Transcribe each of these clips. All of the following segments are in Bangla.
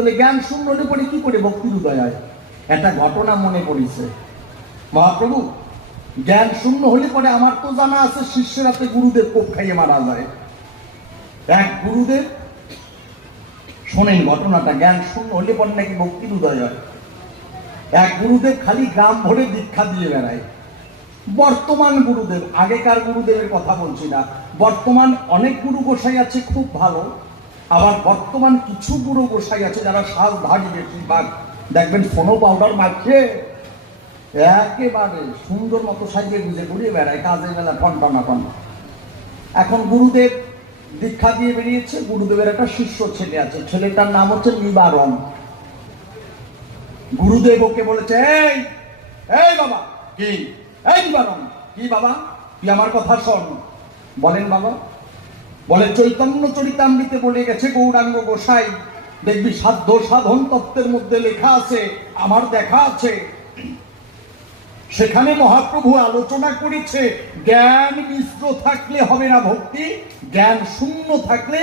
তাহলে জ্ঞান শূন্য হলে পরে কি করে ভক্তির উদয় হয়? একটা ঘটনা মনে পড়েছে। মহাপ্রভু, জ্ঞান শূন্য হলে পরে আমার তো জানা আছে শিষ্যের হাতে গুরুদেব কোপ খাইয়ে মারা যায়। এক গুরুদেব, শোনেন ঘটনাটা, জ্ঞান শূন্য হলে পরে নাকি ভক্তির উদয় হয়। এক গুরুদেব খালি গ্রাম ভরে দীক্ষা দিয়ে বেড়ায়। বর্তমান গুরুদেব, আগেকার গুরুদেবের কথা বলছি না, বর্তমান অনেক গুরু গোসাই আছে খুব ভালো, আবার বর্তমান কিছু গুরু গোসাই আছে যারা সাজধারী, বেশিরভাগ দেখবেন সোনো পাউডার মাখিয়ে একেবারে সুন্দর মতো সাইজে গুজে ঘুরিয়ে বেড়ায়, কাজে বেলা ঘন্টা না ঘন্টা। এখন গুরুদেব দীক্ষা দিয়ে বেরিয়েছে, গুরুদেবের একটা শিষ্য ছেলে আছে, ছেলেটার নাম হচ্ছে নিবারণ। গুরুদেব ওকে বলেছে, এই এই বাবা, কি এই নিবারণ, কি বাবা তুই আমার কথা শোন। বলেন বাবা। বলে চৈতন্য চরিতামৃতে বলে গেছে গৌরাঙ্গ গোসাই, দেখবি সাধ্য সাধন তত্ত্বের মধ্যে লেখা আছে, আমার দেখা আছে, সেখানে মহাপ্রভু আলোচনা করেছে জ্ঞান মিশ্র থাকলে হবে না ভক্তি, জ্ঞান শূন্য থাকলে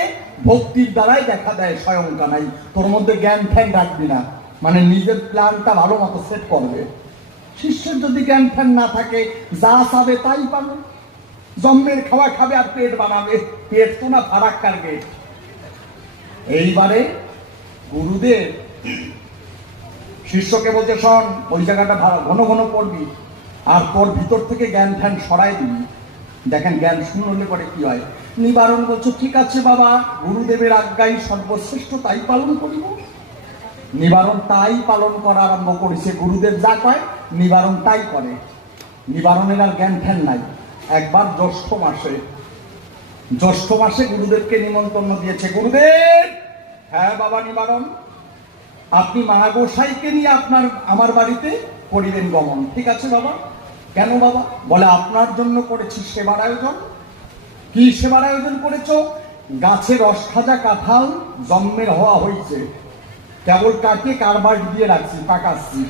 ভক্তির দ্বারাই দেখা দেয় স্বয়ং কানাই। তোর মধ্যে জ্ঞান ফ্যান রাখবি না, মানে নিজের প্ল্যানটা ভালো মতো সেট করবে। শিষ্যের যদি জ্ঞান ফ্যান না থাকে, যা চাবে তাই পাবে, জন্মের খাওয়া খাবে আর পেট বানাবে, পেট তো না ফারাক্কার গেট। এইবারে গুরুদেব শিষ্যকে বলছে, শোন ওই জায়গাটা ভালো ঘন ঘন পড়বি, আর তোর ভিতর থেকে জ্ঞান ফ্যান সরাই দিবি, দেখেন জ্ঞান শূন্য হলে পরে কি হয়। নিবারণ বলছে, ঠিক আছে বাবা, গুরুদেবের আজ্ঞাই সর্বশ্রেষ্ঠ, তাই পালন করিব। নিবারণ তাই পালন করা আরম্ভ করেছে, গুরুদেব যা কয় নিবারণ তাই করে। নিবারণের আর জ্ঞান ফ্যান নাই। একবার জ্যৈষ্ঠ মাসে গুরুদেবকে নিমন্ত্রণ দিয়েছে। গুরুদেব, হ্যাঁ বাবা নিবারণ, আপনি মা গোসাইকে নিয়ে আমার বাড়িতে করিবেন গমন। ঠিক আছে বাবা। কেন বাবা? বলে আপনার জন্য করেছি সেবার আয়োজন। কি সেবার আয়োজন করেছ? গাছে রস খাজা কাঁঠাল জন্মের হওয়া হয়েছে, কেবল কাটিয়ে কারবার দিয়ে রাখছি, পাকাচ্ছি।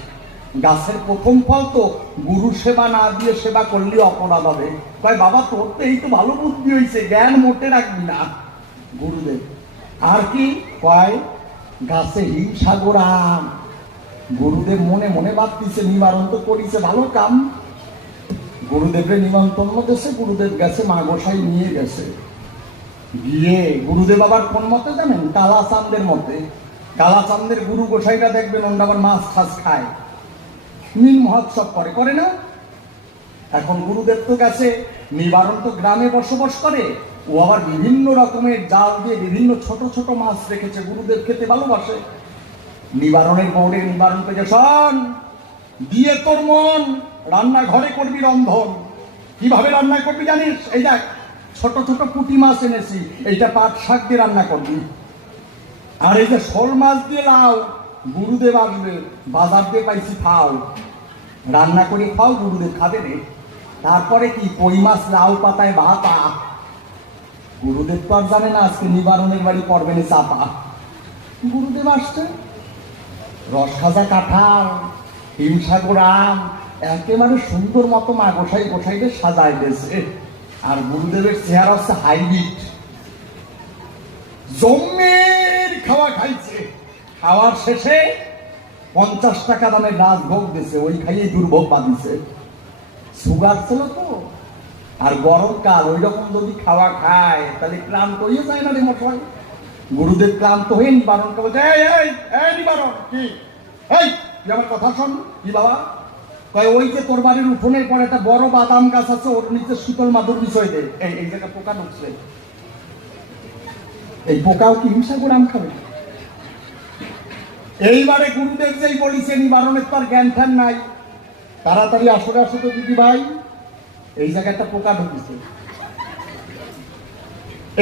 গাছের প্রথম ফল তো, গুরু সেবা না দিয়ে সেবা করলে অপরাধ হবে। কয় বাবা তোর তো এই তো ভালো বুদ্ধি হয়েছে, জ্ঞান মোটে রাখবি না। গুরুদেব আর কি কয়? গাছে হিংসা গোড়াম। গুরুদেব মনে মনে ভাবতেছে নিবারণ তো করিছে ভালো কাম। গুরুদেবের নিমন্ত্রণ দিয়েছে, গুরুদেব গেছে, মা গোসাই নিয়ে গেছে। গিয়ে গুরুদেব আবার কোন মতে জানেন? কালাচাঁদের মতে। কালাচাঁদের গুরু গোসাইরা দেখবেন ওরা আবার মাছ ঠাস খায়, নীল মহোৎসব করে না? এখন গুরুদেব তো গেছে, নিবারণ তো গ্রামে বসবাস করে, ও আবার বিভিন্ন রকমের জাল দিয়ে বিভিন্ন ছোট ছোট মাছ রেখেছে, গুরুদেব খেতে ভালোবাসে। নিবারণের বউরে নিবারণকে যে, শোন, দিয়ে তোর মন, রান্না ঘরে করবি রন্ধন। কিভাবে রান্না করবি জানিস? এই দেখ ছোট ছোট পুঁটি মাছ এনেছি, এইটা পাট শাক দিয়ে রান্না করবি। আর এই যে শোল মাছ দিয়ে লাউ, গুরুদেব আসবে, বাজার দিয়ে পাইছি, খাও, রান্না করে খাও, গুরুদেব খাবে রে। তারপরে কি কই মাছ লাউ পাতায় ভাতা। গুরুদেব তো আর জানে না আজকে নিবারণের বাড়ি পড়বেন চাপা। গুরুদেব আসছে, রস খাজা কাঁঠাল, হিমসাগর আম, একেবারে সুন্দর মতো মা গোসাইদের সাজাই দিয়েছে। আর গুরুদেবের চেহারা হচ্ছে হাইব্রিড, জম্মের খাওয়া খাইছে। খাওয়ার শেষে 50 টাকা দামের রাজভোগ দিছে, ওই খাইয়ে দুর্ভোগ বাঁধিছে। সুগার ছিল তো, আর গরমকাল, ওই রকম যদি খাওয়া খায় তাহলে ক্লান্ত হয়ে যায় না রে মশাই। গুরুদেব ক্লান্ত হয়ে নিবারণকে বলছে, এই নিবারণ, কি এই তুই আমার কথা শোন। কি বাবা? কয় ওই যে তোর বাড়ির উঠোনের পর একটা বড় বাদাম গাছ আছে, ওর নিচে শীতল মাদুর বিষয় দে। এই জায়গা পোকা ঢুকছে, এই পোকাও কি হিংসাগর আম খাবে? এইবারে গুরুদেব যেই বলিছে, নিবারণের তার জ্ঞান ঠ্যান নাই, তাড়াতাড়ি আসরে তো দিদি ভাই, এই জায়গায় একটা পোকা ঢুকেছে।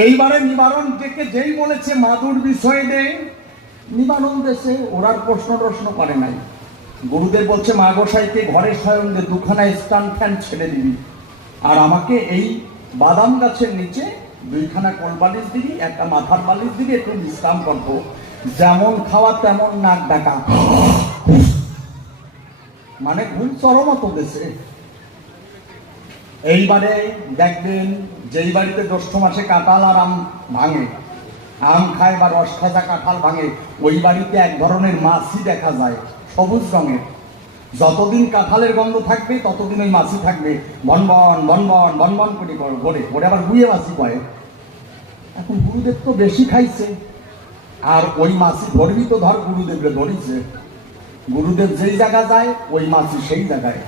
এইবারে নিবারণ ডেকে যেই বলেছে মাদুর বিষয় দে, নিবারণ দেশে ওরার প্রশ্ন করে নাই। গুরুদেব বলছে মা গোসাইকে ঘরে স্বয়ং দে, 2খানা স্ট্যান্ড ফ্যান ছেড়ে দিবি, আর আমাকে এই বাদাম গাছের নিচে 2খানা কোল বালিশ দিবি, একটা মাথার বালিশ দিবি, একটু বিশ্রাম করবো। যেমন খাওয়া তেমন নাক ডাকা, মানে ঘুম চরমত দেশে। এইবারে দেখবেন যেই বাড়িতে জ্যৈষ্ঠ মাসে কাঁঠাল আর আম ভাঙে, আম খায় বা রস খাজা কাঁঠাল ভাঙে, ওই বাড়িতে এক ধরনের মাছি দেখা যায়, সবুজ রঙের। যতদিন কাঁঠালের গন্ধ থাকবে ততদিন ওই মাছি থাকবে, বনবন বনবন বনবন করে ঘরে ঘরে, আবার গুয়ে মাছি করে। এখন গুরুদেব তো বেশি খাইছে, আর ওই মাছি ধরবি তো ধর, গুরুদেবরে ধরিছে। গুরুদেব যেই জায়গা যায় ওই মাছি সেই জায়গায়,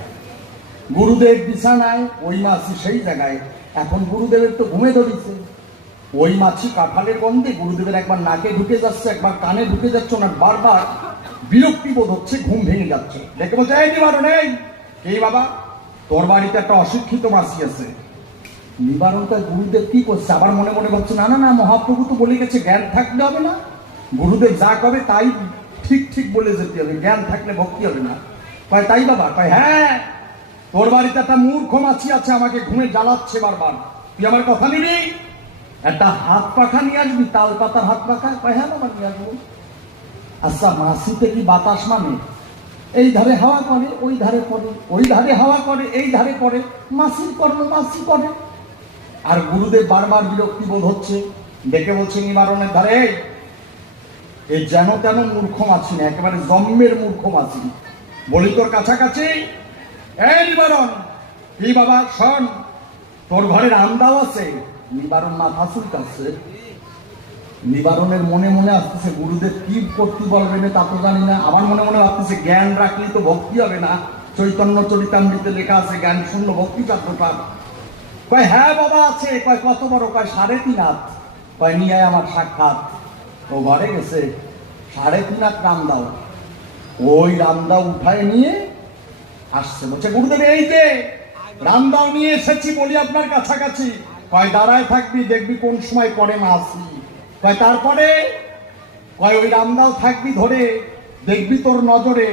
গুরুদেব বিছানায় ওই মাছি সেই জায়গায়। এখন গুরুদেবের তো ঘুমে ধরিছে, ওই মাছি কাঁঠালের গন্ধে গুরুদেবের একবার নাকে ঢুকে যাচ্ছে, একবার কানে ঢুকে যাচ্ছে, ওনার বারবার বিরক্তি বোধ হচ্ছে, ঘুম ভেঙে যাচ্ছে। দেখে বলছে, এই নিবারণ, এই বাবা, তোর বাড়িতে একটা অশিক্ষিত মাছি আছে। নিবারণটা গুরুদেব কি করছে, আবার মনে মনে ভাবছে, না না না, মহাপ্রভু তো বলে গেছে জ্ঞান থাকলে হবে না, গুরুদেব যা করবে তাই ঠিক ঠিক বলে যেতে হবে, জ্ঞান থাকলে ভক্তি হবে না। কয় তাই বাবা? কয় হ্যাঁ, তোর বাড়িতে একটা মূর্খ মাছি আছে, আমাকে ঘুমে জ্বালাচ্ছে বারবার, তুই আমার কথা নিবি, একটা হাত পাখা নিয়ে আসবি, তাল পাতার হাত পাখা। কয় হ্যাঁ বাবা, নিয়ে আসবো। আচ্ছা, মাছিতে কি বাতাস মানে? এই ধারে হাওয়া করে ওই ধারে পড়ে, ওই ধারে হাওয়া করে এই ধারে পড়ে, মাছির কর্ম মাছি করে। আর গুরুদেব বারবার বিরক্তি বোধ হচ্ছে, ডেকে বলছে নিবারণের ধারে, এই যেন তেন মূর্খ মাছি না, একেবারে জন্মের মূর্খ মাছি। বলি তোর কাছাকাছি, এই নিবারণ, কি বাবা শোন, তোর ঘরের আমদাও আছে। নিবারণ মাথা চুলকাচ্ছে। নিবারণের মনে মনে আসতেছে, গুরুদেব কি করতে বলবেন তা তো জানি না। আমার মনে মনে ভাবতেছে, জ্ঞান রাখলে তো ভক্তি হবে না, চৈতন্য চরিতামৃতে লেখা আছে জ্ঞান শূন্য ভক্তি চাত্রপাঠ। কয় হ্যাঁ বাবা আছে। কয় কত বড়? কয় 3.5 হাত। কয় নিয়ে আয় আমার সাক্ষাৎ। ও ঘরে গেছে, 3.5 হাত রামদাও, ওই রামদাও উঠায় নিয়ে আসছে। বলছে গুরুদেব, এই যে রামদাও নিয়ে এসেছি, বলি আপনার কাছাকাছি। কয় দাঁড়ায় থাকবি, দেখবি কোন সময় পরে মাছি। কয় তারপরে? কয় ওই রামদাও থাকবি ধরে, দেখবি তোর নজরে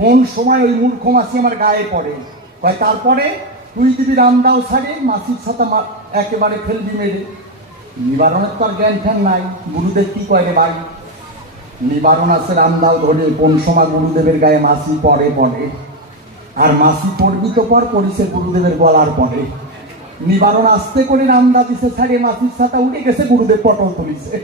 কোন সময় ওই মূর্খ মাছি আমার গায়ে পড়ে। কয় তারপরে? তুই দিবি রামদাও ছাড়ে, মাছির ছাতা একেবারে ফেলবি মেরে। নিবারণের তো আর জ্ঞান ঠ্যান নাই। গুরুদেব কি কয় রে ভাই? নিবারণ আছে রামদাও ধরে, কোন সময় গুরুদেবের গায়ে মাছি পড়ে পড়ে, আর মাছি পড়বি তো পর পড়িছে গুরুদেবের গলার পড়ে। নিবারণ আস্তে করে রামদা দিছে ছাড়িয়ে, মাছির ছাতা উঠে গেছে, গুরুদেব পটল তুলিছে।